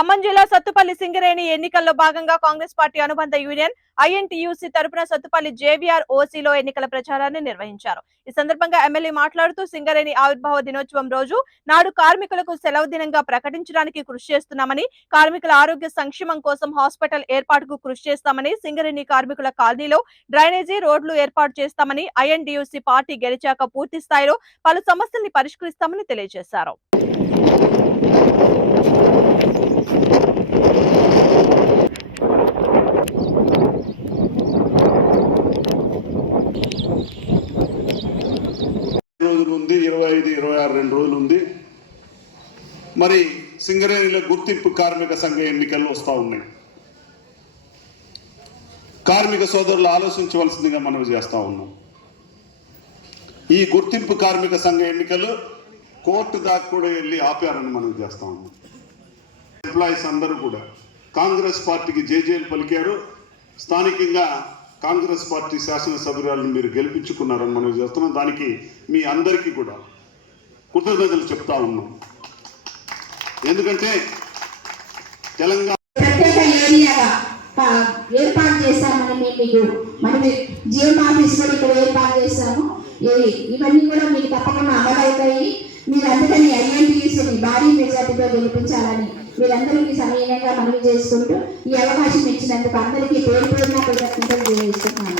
ఖమ్మం జిల్లా సత్తుపల్లి సింగరేణి ఎన్నికల్లో భాగంగా కాంగ్రెస్ పార్టీ అనుబంధ యూనియన్ ఐఎన్టీయూసీ తరపున సత్తుపల్లి జేవీఆర్ ఓసీలో ఎన్నికల ప్రచారాన్ని నిర్వహించారు. ఈ సందర్భంగా ఎమ్మెల్యే మాట్లాడుతూ సింగరేణి ఆవిర్భావ దినోత్సవం రోజు నాడు కార్మికులకు సెలవు దినంగా ప్రకటించడానికి కృషి చేస్తున్నామని, కార్మికుల ఆరోగ్య సంక్షేమం కోసం హాస్పిటల్ ఏర్పాటుకు కృషి చేస్తామని, సింగరేణి కార్మికుల కాలనీలో డ్రైనేజీ రోడ్లు ఏర్పాటు చేస్తామని, ఐఎన్టీయూసీ పార్టీ గెలిచాక పూర్తి స్థాయిలో పలు సమస్యల్ని పరిష్కరిస్తామని తెలియజేశారు. రోజులు ఉంది, 25, 26 2 రోజులు ఉంది. మరి సింగరేణిలో గుర్తింపు కార్మిక సంఘ ఎన్నికలు వస్తూ ఉన్నాయి. కార్మిక సోదరులు ఆలోచించవలసిందిగా మనం చేస్తూ ఉన్నాం. ఈ గుర్తింపు కార్మిక సంఘ ఎన్నికలు కోర్టు దాకా కూడా వెళ్ళి ఆపారని మనం చేస్తూ ఉన్నాం. ఎంప్లాయీస్ అందరూ కూడా కాంగ్రెస్ పార్టీకి జేజేలు పలికారు. స్థానికంగా కాంగ్రెస్ పార్టీ శాసనసభ్యురాలను మీరు గెలిపించుకున్నారని మనం చేస్తున్నాం. దానికి మీ అందరికీ కూడా కృతజ్ఞతలు చెప్తా ఉన్నాం. ఎందుకంటే తెలంగాణ ఏర్పాటు చేస్తామని మీకు మనం జిఎం ఆఫీస్ కూడా ఇక్కడ ఏర్పాటు చేస్తాము. ఇవన్నీ కూడా మీకు తప్పకుండా అమలవుతాయి. మీరు అందుకని ఐఎన్టీయూసీని భారీ మెజార్టీతో గెలిపించాలని మీరందరికీ సమయంగా మనవి చేసుకుంటూ ఈ అవకాశం ఇచ్చినందుకు అందరికీ పేరు పేరున కృతజ్ఞతలు తెలియజేస్తున్నాను.